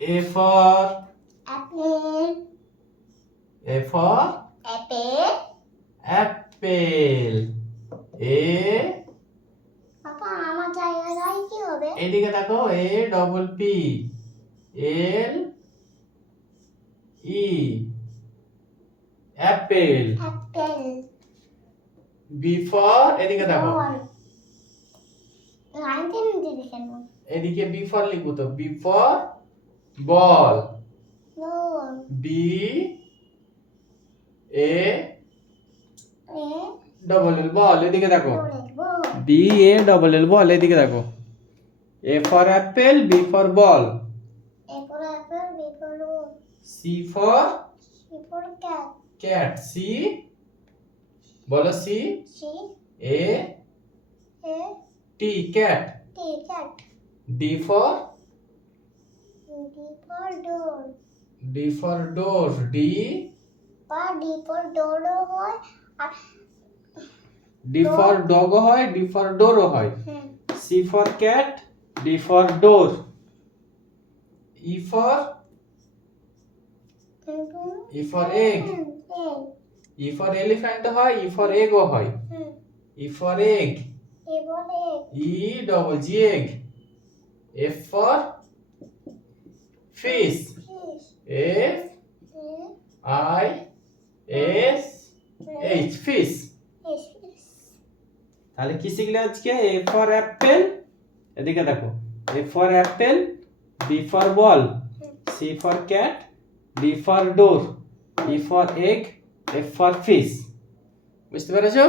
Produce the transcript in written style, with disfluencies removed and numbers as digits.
A for apple, A for apple. apple. A পাপা আমার জায়গায় কি হবে? এদিকে দেখো A double P L E apple. apple. B for এদিকে দেখো ball. লাইন টেনে দিবি কেন? এদিকে B for লিখো তো B for ball. ball. B A A double L ball এদিকে দেখো ball. B A double L ball এদিকে দেখো A for apple B for ball. A for apple, B for ball. C for C for cat. cat. C বলো C C A A T cat. T cat. D for D for door. D for door. D D for door হয় আর D for dog হয় D for door হয় হুম C for cat D for door. E for E for egg. E for elephant হয় E for egg ও হয় E for egg. A for egg. E double G egg. F for fish. Fish. F I S H fish. Fish. তাহলে কি শিখলে আজকে A for apple এদিকে দেখো A for apple B for ball C for cat D for door E for egg F for fish বুঝতে পেরেছো